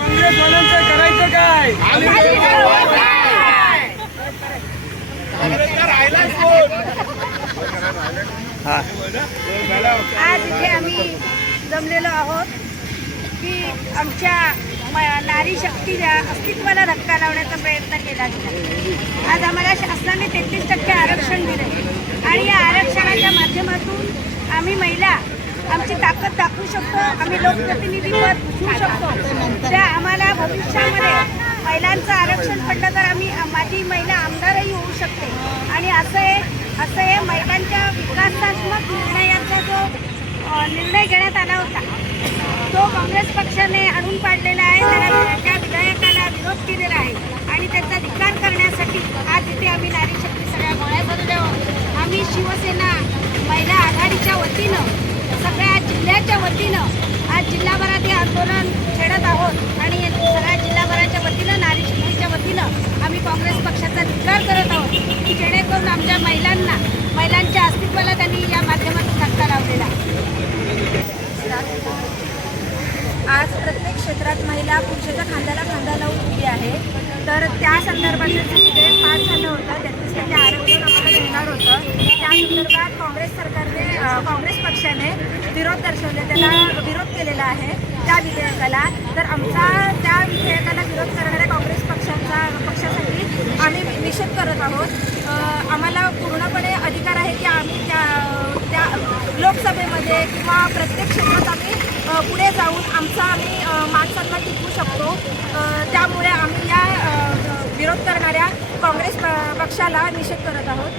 काँग्रेसवाल्यांचं करायचं काय? आज इथे आम्ही जमलेलो आहोत की आमच्या नारी शक्तीच्या अस्तित्वाला धक्का लावण्याचा प्रयत्न केला गेला। आज आम्हाला शासनाने 33% आरक्षण दिले आणि या आरक्षणाच्या माध्यमातून आम्ही महिला आमची ताकद दाखवू शकतो, आम्ही लोकप्रतिनिधीपद भूषवू शकतो। त्या आम्हाला भविष्यामध्ये महिलांचं आरक्षण पडलं तर आम्ही माझी महिला आमदारही होऊ शकते। आणि असं हे महिलांच्या विकासात्मक निर्णयाचा जो निर्णय घेण्यात आला होता तो काँग्रेस पक्षाने आणून पाडलेला आहे। त्या विधेयकाला विरोध केलेला आहे आणि त्याचा धिक्कार करण्यासाठी आज इथे आम्ही नारी शक्ती सगळ्या गोळ्या झालेल्या आहोत। आम्ही शिवसेना महिला आघाडीच्या वतीनं सगळ्या जिल्ह्याच्या वतीनं आज जिल्हाभरात हे आंदोलन छेडत आहोत आणि सगळ्या जिल्हाभराच्या वतीनं नारी शक्तीच्या वतीनं आम्ही काँग्रेस पक्षाचा धिक्कार करत आहोत की जेणेकरून आमच्या महिलांच्या अस्तित्वाला त्यांनी या माध्यमातून धक्का लावलेला आहे। आज प्रत्येक क्षेत्रात महिला पुरुषाच्या खांद्याला खांदा लावून उभी आहे, तर त्या संदर्भातलं जे विधेयक पास झालं होतं 33% आरक्षण आम्हाला मिळणार होतं, त्या संदर्भात काँग्रेस पक्षाने विरोध दर्शवले, त्याला विरोध केलेला आहे त्या विधेयकाला। तर आमचा त्या विधेयकाला विरोध करणाऱ्या काँग्रेस पक्षासाठी आम्ही निषेध करत आहोत। आम्हाला पूर्णपणे अधिकार आहे की आम्ही त्या लोकसभेमध्ये किंवा प्रत्येक क्षेत्रात आम्ही पुढे जाऊन आम्ही माणसांना टिकवू शकतो। त्यामुळे आम्ही या विरोध करणाऱ्या काँग्रेस पक्षाला निषेध करत आहोत।